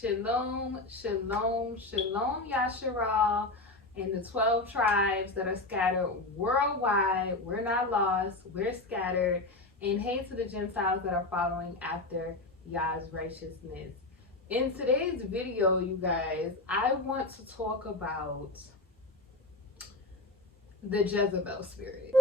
Shalom, shalom, shalom, Yasharal, and the 12 tribes that are scattered worldwide. We're not lost, we're scattered. And hey to the Gentiles that are following after Yah's righteousness. In today's video, you guys, I want to talk about the Jezebel spirit.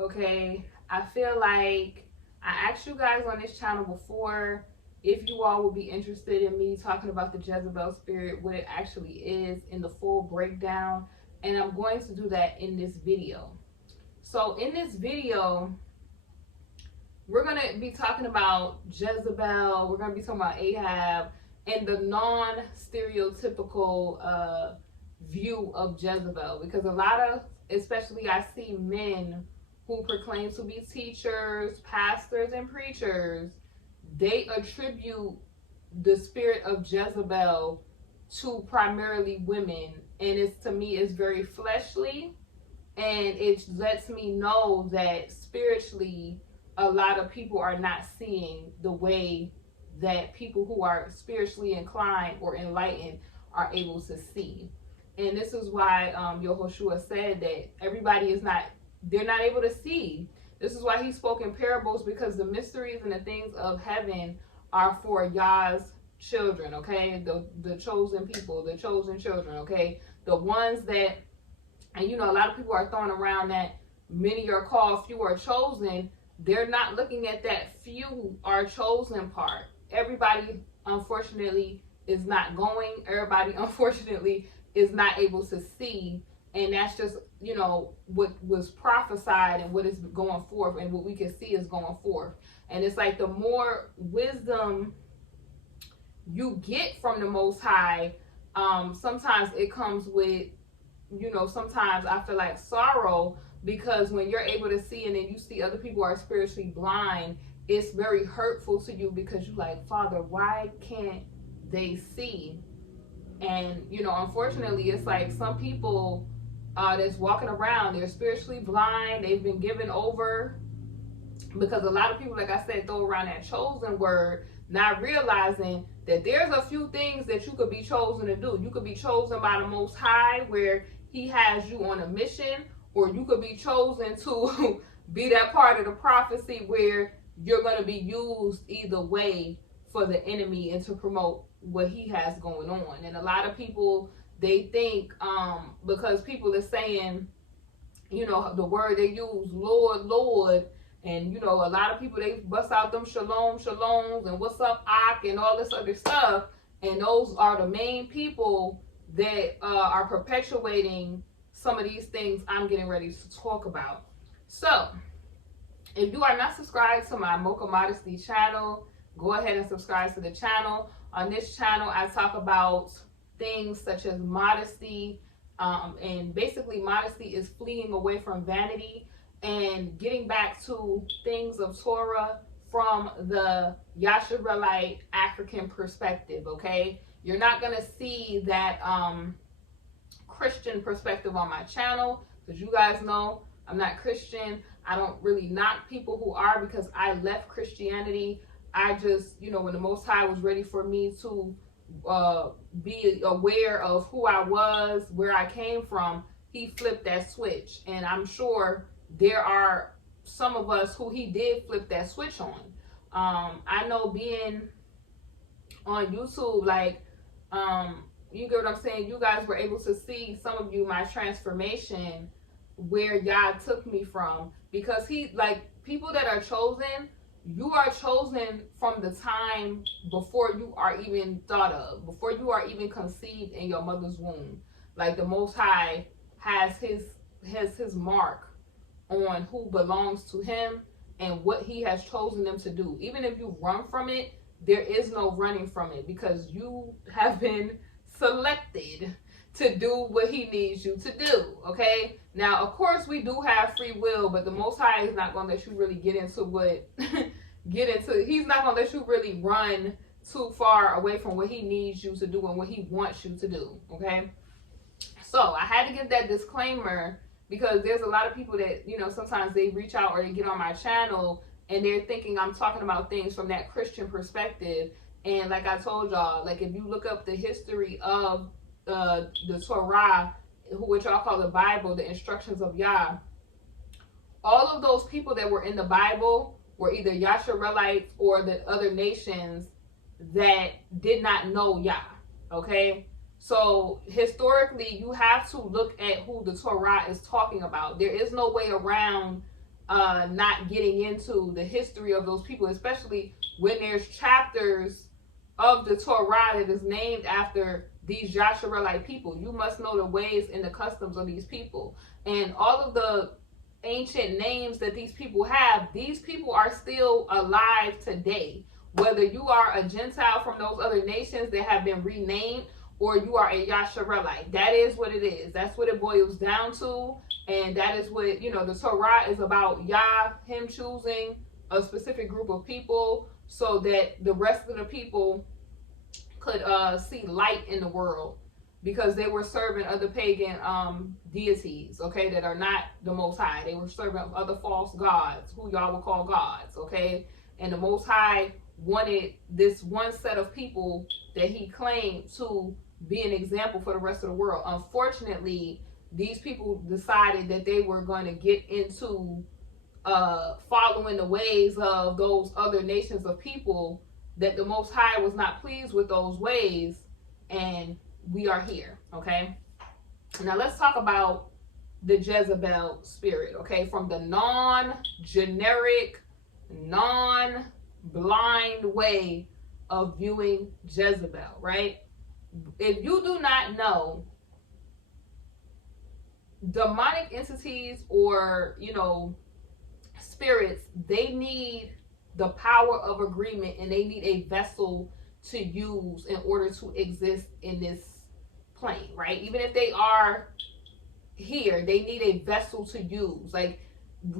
Okay, I feel like I asked you guys on this channel before if you all would be interested in me talking about the Jezebel spirit, what it actually is, in the full breakdown, and I'm going to do that in this video. So in this video, we're going to be talking about Jezebel, we're going to be talking about Ahab, and the non-stereotypical view of Jezebel, because a lot of, especially I see men who proclaim to be teachers, pastors, and preachers, they attribute the spirit of Jezebel to primarily women. And it's, to me, it's very fleshly. And it lets me know that spiritually, a lot of people are not seeing the way that people who are spiritually inclined or enlightened are able to see. And this is why Yahushua said that everybody is not, they're not able to see. This is why he spoke in parables, because the mysteries and the things of heaven are for Yah's children, okay? The chosen people, the chosen children, okay? The ones that, and you know, a lot of people are throwing around that many are called, few are chosen. They're not looking at that few are chosen part. Everybody, unfortunately, is not going. Everybody, unfortunately, is not able to see. And that's just, you know, what was prophesied and what is going forth and what we can see is going forth. And it's like the more wisdom you get from the Most High, sometimes it comes with, you know, sometimes I feel like sorrow, because when you're able to see and then you see other people are spiritually blind, it's very hurtful to you, because you're like, Father, why can't they see? And, you know, unfortunately, it's like some people that's walking around, they're spiritually blind, they've been given over, because a lot of people, like I said, throw around that chosen word, not realizing that there's a few things that you could be chosen to do. You could be chosen by the Most High, where he has you on a mission, or you could be chosen to be that part of the prophecy where you're going to be used either way for the enemy and to promote what he has going on. And a lot of people, they think because people are saying, you know, the word they use, Lord, Lord, and, you know, a lot of people, they bust out them shalom, shaloms, and what's up, Ak, and all this other stuff. And those are the main people that are perpetuating some of these things I'm getting ready to talk about. So, if you are not subscribed to my Mocha Modesty channel, go ahead and subscribe to the channel. On this channel, I talk about things such as modesty, and basically modesty is fleeing away from vanity and getting back to things of Torah from the Yasharelite African perspective, okay? You're not going to see that Christian perspective on my channel, because you guys know I'm not Christian. I don't really knock people who are, because I left Christianity. I just, you know, when the Most High was ready for me to be aware of who I was, where I came from, he flipped that switch. And I'm sure there are some of us who he did flip that switch on. I know being on YouTube, like, you get what I'm saying? You guys were able to see, some of you, my transformation, where Yah took me from. Because he, like, people that are chosen, you are chosen from the time before you are even thought of, before you are even conceived in your mother's womb. Like, the Most High has his mark on who belongs to him and what he has chosen them to do. Even if you run from it, there is no running from it, because you have been selected to do what he needs you to do, okay? Now, of course, we do have free will, but the Most High is not going to let you really get into what, he's not going to let you really run too far away from what he needs you to do and what he wants you to do, okay? So, I had to give that disclaimer because there's a lot of people that, you know, sometimes they reach out or they get on my channel and they're thinking I'm talking about things from that Christian perspective. And like I told y'all, like if you look up the history of the Torah, which y'all call the Bible, the instructions of Yah, all of those people that were in the Bible were either Yasharelites or the other nations that did not know Yah. Okay? So historically, you have to look at who the Torah is talking about. There is no way around not getting into the history of those people, especially when there's chapters of the Torah that is named after these Yasharelite people. You must know the ways and the customs of these people. And all of the ancient names that these people have, these people are still alive today. Whether you are a Gentile from those other nations that have been renamed, or you are a Yasharelite. That is what it is. That's what it boils down to. And that is what, you know, the Torah is about. Yah, him choosing a specific group of people so that the rest of the people could see light in the world, because they were serving other pagan deities, okay, that are not the Most High. They were serving other false gods, who y'all would call gods, okay? And the Most High wanted this one set of people that he claimed to be an example for the rest of the world. Unfortunately, these people decided that they were going to get into following the ways of those other nations of people, that the Most High was not pleased with those ways, and we are here, okay? Now let's talk about the Jezebel spirit, okay? From the non-generic, non-blind way of viewing Jezebel, right? If you do not know, demonic entities or, you know, spirits, they need the power of agreement, and they need a vessel to use in order to exist in this plane, right? Even if they are here, they need a vessel to use. Like,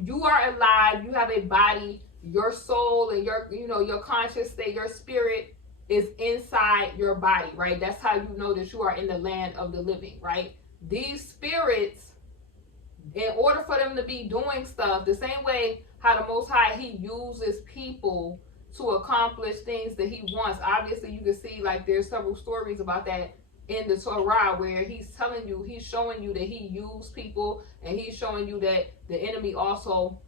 you are alive, you have a body, your soul and your, you know, your conscious state, your spirit is inside your body, right? That's how you know that you are in the land of the living, right? These spirits, in order for them to be doing stuff, the same way how the Most High, he uses people to accomplish things that he wants. Obviously, you can see, like, there's several stories about that in the Torah, where he's telling you, he's showing you that he used people, and he's showing you that the enemy also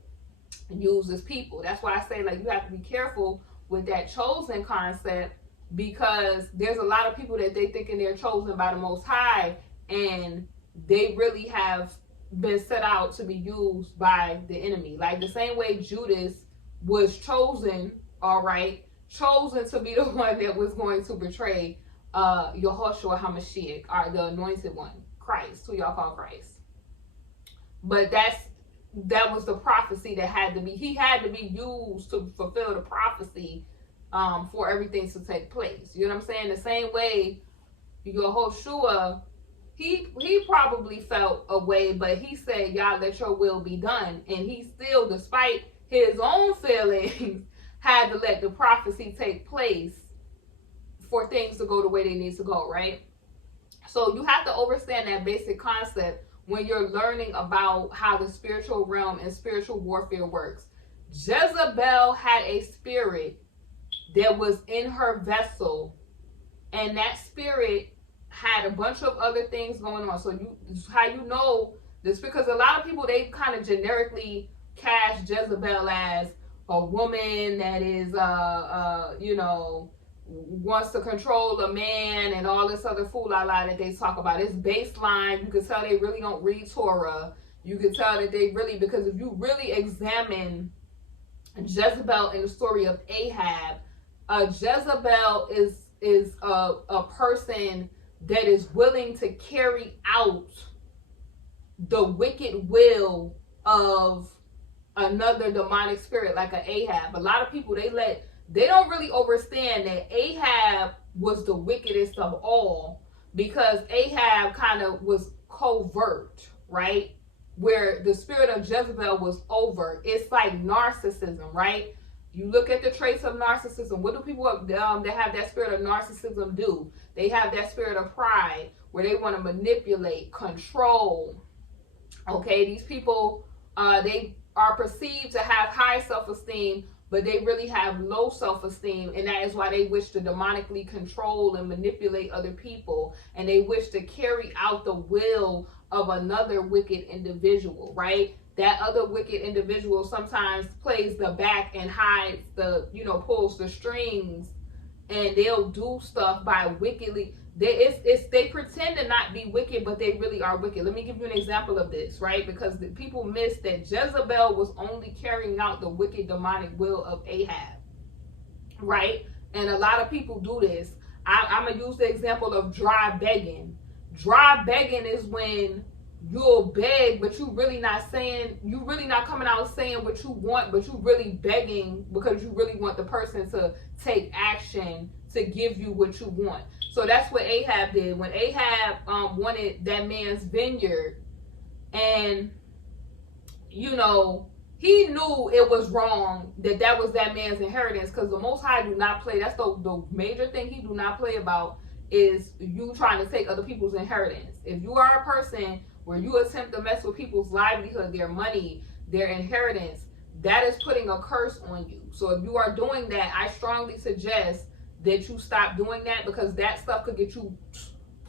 uses people. That's why I say, like, you have to be careful with that chosen concept, because there's a lot of people that they thinking they're chosen by the Most High, and they really have been set out to be used by the enemy. Like the same way Judas was chosen, all right, chosen to be the one that was going to betray Yehoshua HaMashiach, or the anointed one, Christ, who y'all call Christ. But that was the prophecy that had to be, he had to be used to fulfill the prophecy for everything to take place. You know what I'm saying? The same way Yehoshua, he probably felt a way, but he said, "Y'all, let your will be done." And he still, despite his own feelings, had to let the prophecy take place for things to go the way they need to go, right? So you have to understand that basic concept when you're learning about how the spiritual realm and spiritual warfare works. Jezebel had a spirit that was in her vessel, and that spirit had a bunch of other things going on. So how you know this, because a lot of people, they kind of generically cast Jezebel as a woman that is you know, wants to control a man and all this other fool-la-la that they talk about. It's baseline. You can tell they really don't read Torah. You can tell that they really, because if you really examine Jezebel in the story of Ahab, Jezebel is a person that is willing to carry out the wicked will of another demonic spirit, like an Ahab. A lot of people, they don't really understand that Ahab was the wickedest of all, because Ahab kind of was covert, right? Where the spirit of Jezebel was overt. It's like narcissism, right? You look at the traits of narcissism. What do people that have that spirit of narcissism do? They have that spirit of pride, where they want to manipulate, control, Okay, these people, they are perceived to have high self-esteem, but they really have low self-esteem, and that is why they wish to demonically control and manipulate other people, and they wish to carry out the will of another wicked individual, right? That other wicked individual sometimes plays the back and hides the, pulls the strings, and they'll do stuff by wickedly. They pretend to not be wicked, but they really are wicked. Let me give you an example of this, right? Because the people miss that Jezebel was only carrying out the wicked demonic will of Ahab, right? And a lot of people do this. I'm gonna use the example of dry begging. Dry begging is when you'll beg, but you really not coming out saying what you want, but you really begging because you really want the person to take action to give you what you want. So that's what Ahab did. When Ahab wanted that man's vineyard, and he knew it was wrong that was that man's inheritance, because the Most High do not play. That's the major thing he do not play about, is you trying to take other people's inheritance. If you are a person where you attempt to mess with people's livelihood, their money, their inheritance, that is putting a curse on you. So if you are doing that, I strongly suggest that you stop doing that, because that stuff could get you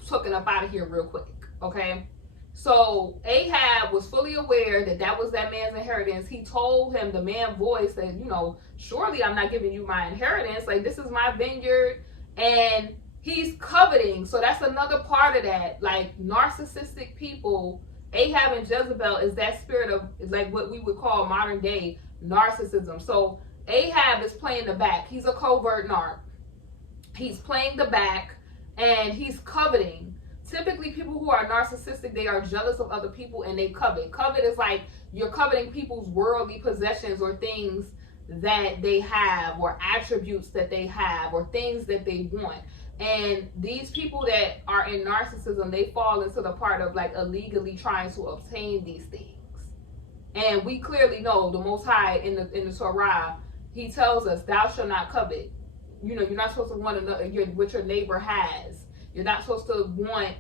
taken up out of here real quick, okay? So Ahab was fully aware that was that man's inheritance. He told him, the man voice, that, surely I'm not giving you my inheritance. Like, this is my vineyard. And he's coveting. So that's another part of that. Like, narcissistic people, Ahab and Jezebel is that spirit of, like, what we would call modern day narcissism. So Ahab is playing the back. He's a covert narc. He's playing the back, and he's coveting. Typically, people who are narcissistic, they are jealous of other people, and they covet. Covet is like you're coveting people's worldly possessions, or things that they have, or attributes that they have, or things that they want. And these people that are in narcissism, they fall into the part of like illegally trying to obtain these things. And we clearly know the Most High in the Torah, he tells us, thou shalt not covet. You're not supposed to want what your neighbor has. You're not supposed to want,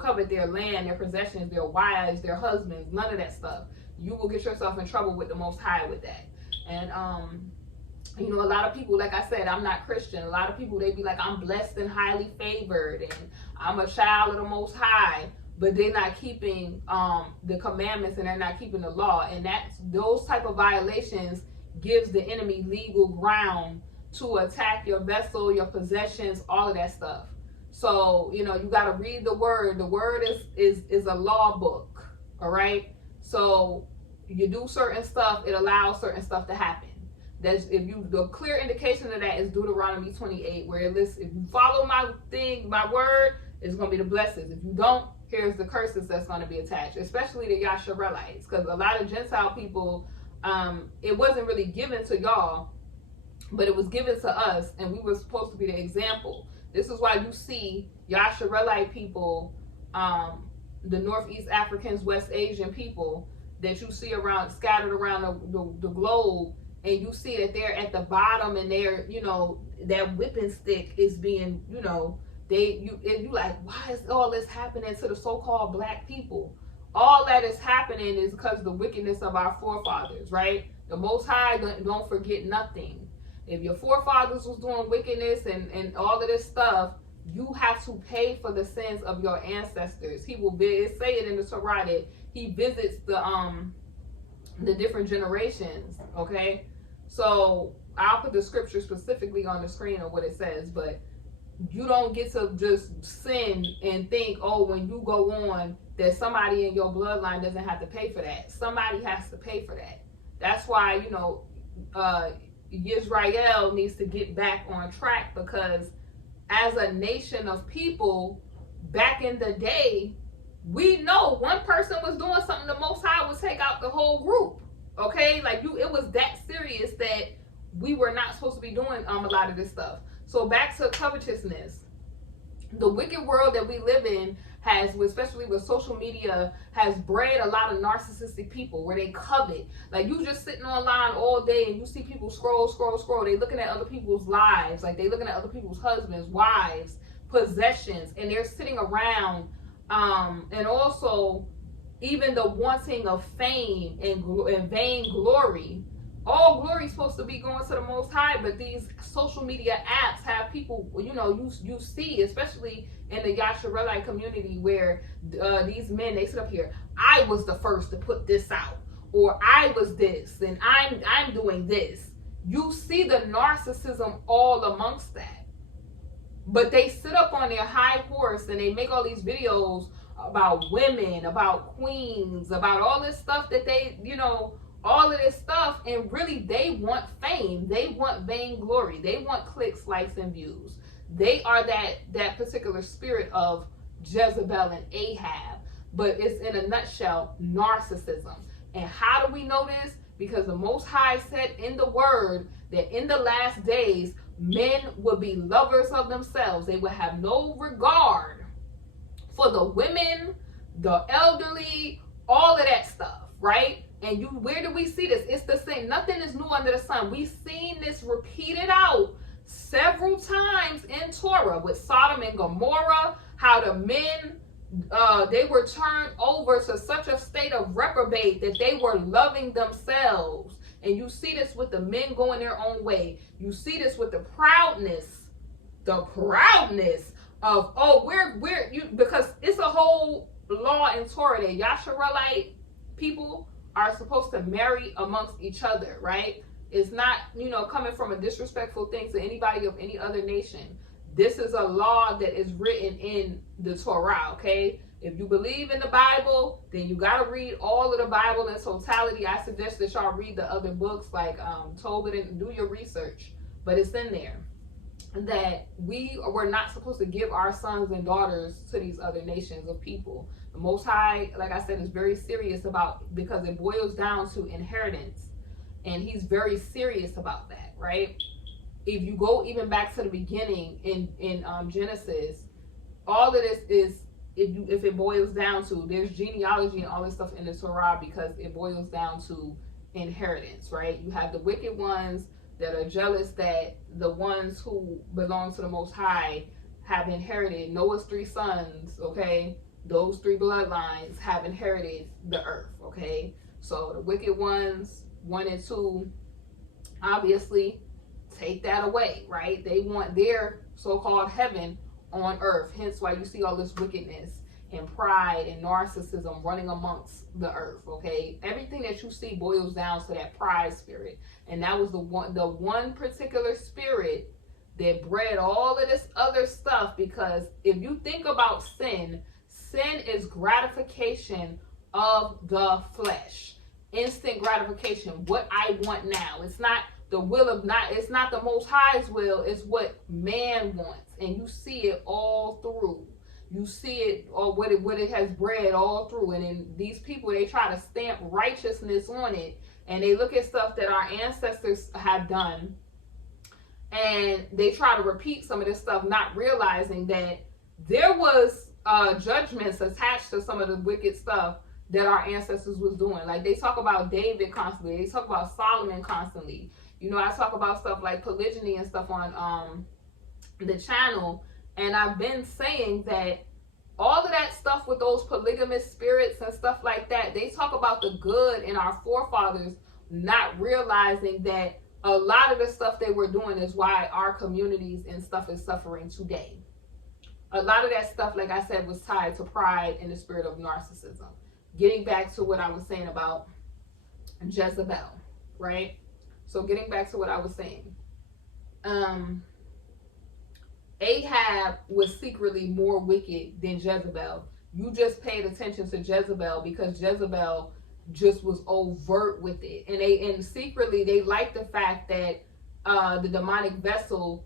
covet their land, their possessions, their wives, their husbands, none of that stuff. You will get yourself in trouble with the Most High with that. And, a lot of people, like I said, I'm not Christian. A lot of people, they be like, I'm blessed and highly favored, and I'm a child of the Most High, but they're not keeping the commandments, and they're not keeping the law. And those type of violations gives the enemy legal ground to attack your vessel, your possessions, all of that stuff. So, you got to read the word. The word is a law book, all right? So you do certain stuff, it allows certain stuff to happen. The clear indication of that is Deuteronomy 28, where it lists, if you follow my word, it's going to be the blessings. If you don't, here's the curses that's going to be attached, especially the Yasharelites, because a lot of Gentile people, it wasn't really given to y'all, but it was given to us, and we were supposed to be the example. This is why you see Yasharelite people, the Northeast Africans, West Asian people that you see scattered around the globe, and you see that they're at the bottom, and they're, that whipping stick is being, you like, why is all this happening to the so-called black people? All that is happening is because of the wickedness of our forefathers, right? The Most High don't forget nothing. If your forefathers was doing wickedness and all of this stuff, you have to pay for the sins of your ancestors. He will say it in the Torah that he visits the different generations, okay? So I'll put the scripture specifically on the screen of what it says, but you don't get to just sin and think, oh, when you go on, that somebody in your bloodline doesn't have to pay for that. Somebody has to pay for that. That's why, Israel needs to get back on track, because as a nation of people, back in the day, we know one person was doing something, the Most High would take out the whole group. Okay, like it was that serious that we were not supposed to be doing a lot of this stuff. So back to covetousness. The wicked world that we live in has, especially with social media, has bred a lot of narcissistic people where they covet. Like, you just sitting online all day and you see people scroll. They looking at other people's lives. Like, they looking at other people's husbands, wives, possessions, and they're sitting around. And also, even the wanting of fame and vain glory. All glory is supposed to be going to the Most High, but these social media apps have people, you see, especially in the Yasharelite community, where these men, they sit up here, I was the first to put this out, or I was this, and I'm doing this. You see the narcissism all amongst that. But they sit up on their high horse and they make all these videos about women, about queens, about all this stuff that they, all of this stuff, and really they want fame. They want vainglory. They want clicks, likes, and views. They are that particular spirit of Jezebel and Ahab, but it's in a nutshell narcissism. And how do we know this? Because the Most High said in the Word that in the last days, men would be lovers of themselves. They would have no regard for the women, the elderly, all of that stuff, right? And where do we see this? It's the same. Nothing is new under the sun. We've seen this repeated out several times in Torah with Sodom and Gomorrah, how the men, they were turned over to such a state of reprobate that they were loving themselves. And you see this with the men going their own way. You see this with the proudness of, because it's a whole law in Torah that Yasharelite people are supposed to marry amongst each other, right? It's not, coming from a disrespectful thing to anybody of any other nation. This is a law that is written in the Torah, okay? If you believe in the Bible, then you got to read all of the Bible in totality. I suggest that y'all read the other books like Tobit and do your research. But it's in there that we were not supposed to give our sons and daughters to these other nations of people. The Most High, like I said, is very serious about, because it boils down to inheritance. And he's very serious about that, right? If you go even back to the beginning in Genesis, all of this is, if it boils down to, there's genealogy and all this stuff in the Torah because it boils down to inheritance, right? You have the wicked ones that are jealous that the ones who belong to the Most High have inherited Noah's 3 sons, okay? Those 3 bloodlines have inherited the earth, okay? So the wicked ones, 1 and 2, obviously take that away, right? They want their so-called heaven on earth. Hence why you see all this wickedness and pride and narcissism running amongst the earth, okay? Everything that you see boils down to that pride spirit. And that was the one particular spirit that bred all of this other stuff, because if you think about sin is gratification of the flesh. Instant gratification, what I want now. It's not the will of it's not the Most High's will, it's what man wants. And you see it all through. You see it, or what it has bred all through. And then these people, they try to stamp righteousness on it. And they look at stuff that our ancestors have done. And they try to repeat some of this stuff, not realizing that there was judgments attached to some of the wicked stuff that our ancestors was doing. Like they talk about David constantly. They talk about Solomon constantly. I talk about stuff like polygyny and stuff on the channel. And I've been saying that all of that stuff with those polygamous spirits and stuff like that, they talk about the good in our forefathers, not realizing that a lot of the stuff they were doing is why our communities and stuff is suffering today. A lot of that stuff, like I said, was tied to pride and the spirit of narcissism. Getting back to what I was saying about Jezebel, right? So getting back to what I was saying. Ahab was secretly more wicked than Jezebel. You just paid attention to Jezebel because Jezebel just was overt with it. And secretly they liked the fact that the demonic vessel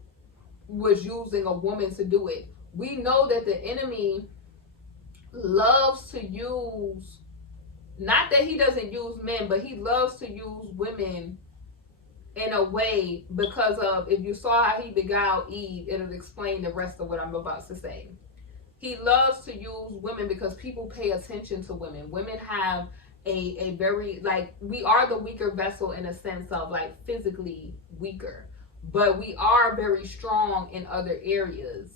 was using a woman to do it. We know that the enemy loves to use, not that he doesn't use men, but he loves to use women in a way, because of, if you saw how he beguiled Eve, it'll explain the rest of what I'm about to say. He loves to use women because people pay attention to women. Women have a very, like, we are the weaker vessel in a sense of like physically weaker, but we are very strong in other areas,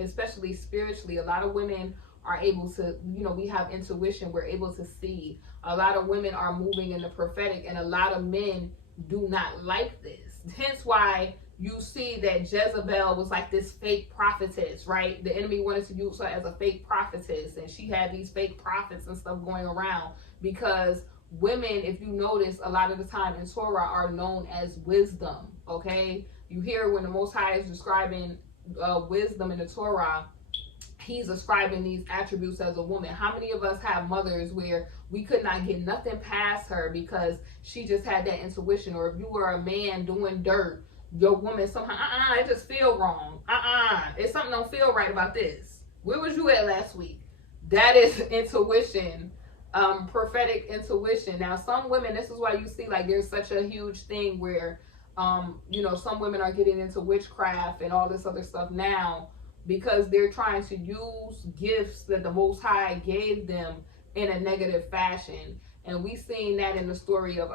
especially spiritually. A lot of women are able to, we have intuition, we're able to see. A lot of women are moving in the prophetic, and a lot of men do not like this. Hence why you see that Jezebel was like this fake prophetess, right? The enemy wanted to use her as a fake prophetess, and she had these fake prophets and stuff going around, because women, if you notice, a lot of the time in Torah are known as wisdom, okay? You hear when the Most High is describing wisdom in the Torah, he's ascribing these attributes as a woman. How many of us have mothers where we could not get nothing past her because she just had that intuition? Or if you were a man doing dirt, your woman somehow, it just feel wrong. It's something don't feel right about this. Where was you at last week? That is intuition, prophetic intuition. Now, some women, this is why you see like there's such a huge thing where, some women are getting into witchcraft and all this other stuff now, because they're trying to use gifts that the Most High gave them in a negative fashion. And we've seen that in the story of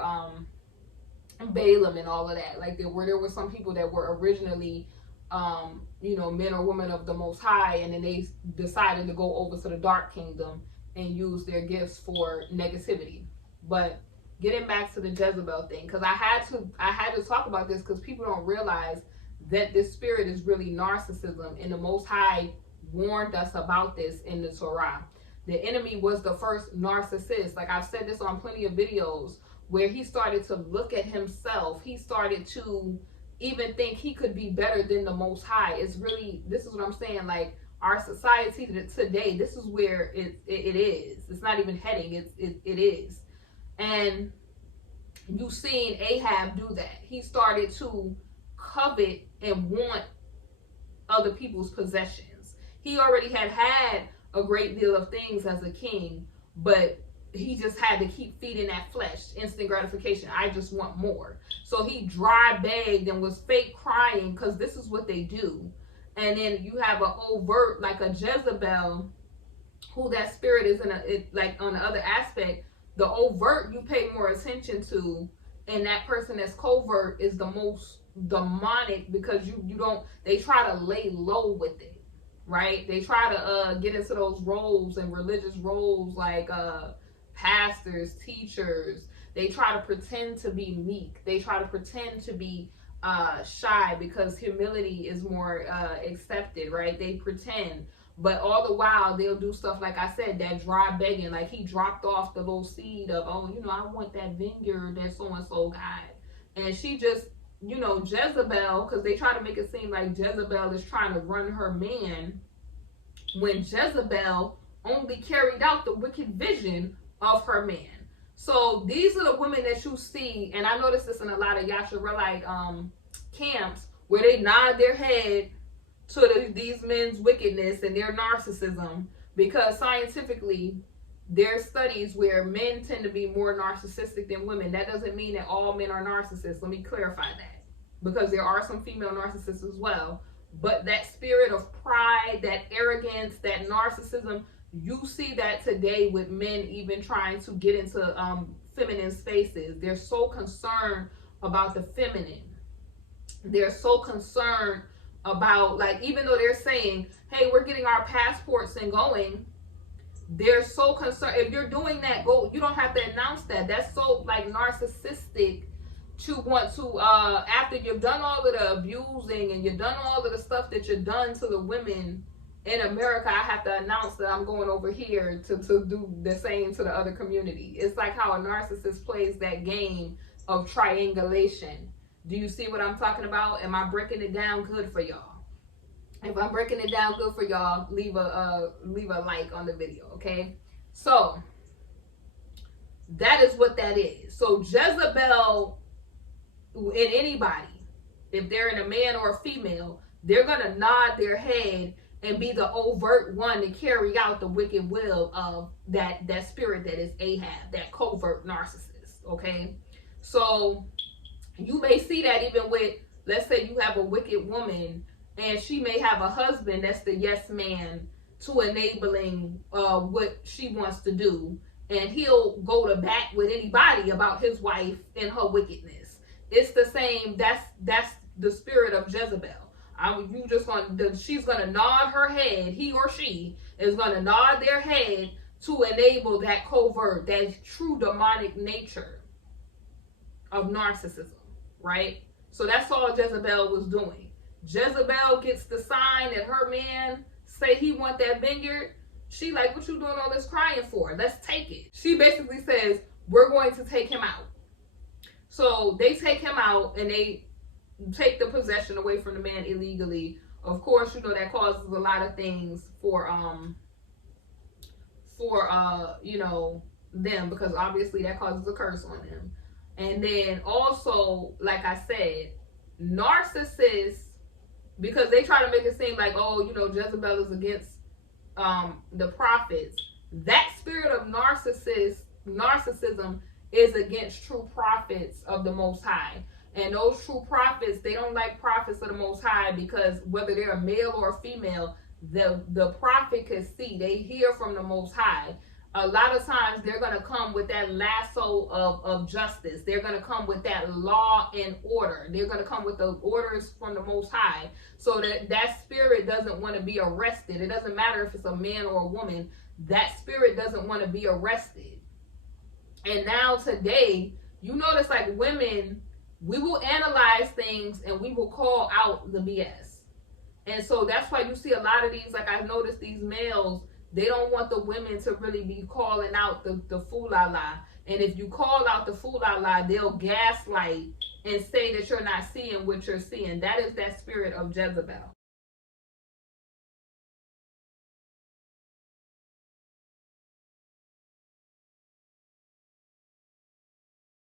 Balaam and all of that. Like there were some people that were originally, men or women of the Most High, and then they decided to go over to the dark kingdom and use their gifts for negativity. But getting back to the Jezebel thing, because I had to talk about this, because people don't realize that this spirit is really narcissism, and the Most High warned us about this in the Torah. The enemy was the first narcissist. Like I've said this on plenty of videos, where he started to look at himself. He started to even think he could be better than the Most High. It's really, this is what I'm saying, like our society today, this is where it is. It's not even heading, it is. And you've seen Ahab do that. He started to covet and want other people's possessions. He already had a great deal of things as a king, but he just had to keep feeding that flesh, instant gratification. I just want more. So he dry begged and was fake crying, because this is what they do. And then you have an overt, like a Jezebel, who that spirit is like on the other aspect. The overt you pay more attention to, and that person that's covert is the most demonic, because you don't, they try to lay low with it, right? They try to get into those roles and religious roles, like pastors, teachers. They try to pretend to be meek. They try to pretend to be shy, because humility is more accepted, right? They pretend, but all the while they'll do stuff like I said, that dry begging. Like he dropped off the little seed of, I want that vineyard that so and so got, and she just, Jezebel, because they try to make it seem like Jezebel is trying to run her man, when Jezebel only carried out the wicked vision of her man. So these are the women that you see, and I noticed this in a lot of Yasharelite camps, where they nod their head to these men's wickedness and their narcissism, because scientifically there's studies where men tend to be more narcissistic than women. That doesn't mean that all men are narcissists. Let me clarify that, because there are some female narcissists as well. But that spirit of pride, that arrogance, that narcissism, you see that today with men even trying to get into feminine spaces. They're so concerned about the feminine. They're so concerned about, like, even though they're saying, hey, we're getting our passports and going, they're so concerned. If you're doing that, go. You don't have to announce that. That's so like narcissistic to want to, after you've done all of the abusing and you've done all of the stuff that you've done to the women in America, I have to announce that I'm going over here to do the same to the other community. It's like how a narcissist plays that game of triangulation. Do you see what I'm talking about? Am I breaking it down good for y'all? If I'm breaking it down good for y'all, leave a like on the video, okay? So that is what that is. So Jezebel, in anybody, if they're in a man or a female, they're gonna nod their head and be the overt one to carry out the wicked will of that spirit that is Ahab, that covert narcissist, okay? So you may see that even with, let's say you have a wicked woman, and she may have a husband that's the yes man to enabling what she wants to do, and he'll go to bat with anybody about his wife and her wickedness. It's the same. That's the spirit of Jezebel. She's gonna nod her head. He or she is gonna nod their head to enable that covert, that true demonic nature of narcissism, right? So that's all Jezebel was doing. Jezebel gets the sign that her man say he want that vineyard. She like, what you doing all this crying for? Let's take it. She basically says, we're going to take him out. So they take him out and they take the possession away from the man illegally. Of course, you know, that causes a lot of things for you know, them, because obviously that causes a curse on them. And then also, like I said, narcissists, because they try to make it seem like, oh, you know, Jezebel is against the prophets. That spirit of narcissism is against true prophets of the Most High. And those true prophets, they don't like prophets of the Most High, because whether they're a male or a female, the prophet can see. They hear from the Most High. A lot of times they're going to come with that lasso of justice. They're going to come with that law and order. They're going to come with the orders from the Most High, so that spirit doesn't want to be arrested. It doesn't matter if it's a man or a woman. That spirit doesn't want to be arrested. And now today, you notice, like, women, we will analyze things and we will call out the BS. And so that's why you see a lot of these, like, I noticed these males, they don't want the women to really be calling out the fool-la-la. And if you call out the fool-la-la, they'll gaslight and say that you're not seeing what you're seeing. That is that spirit of Jezebel.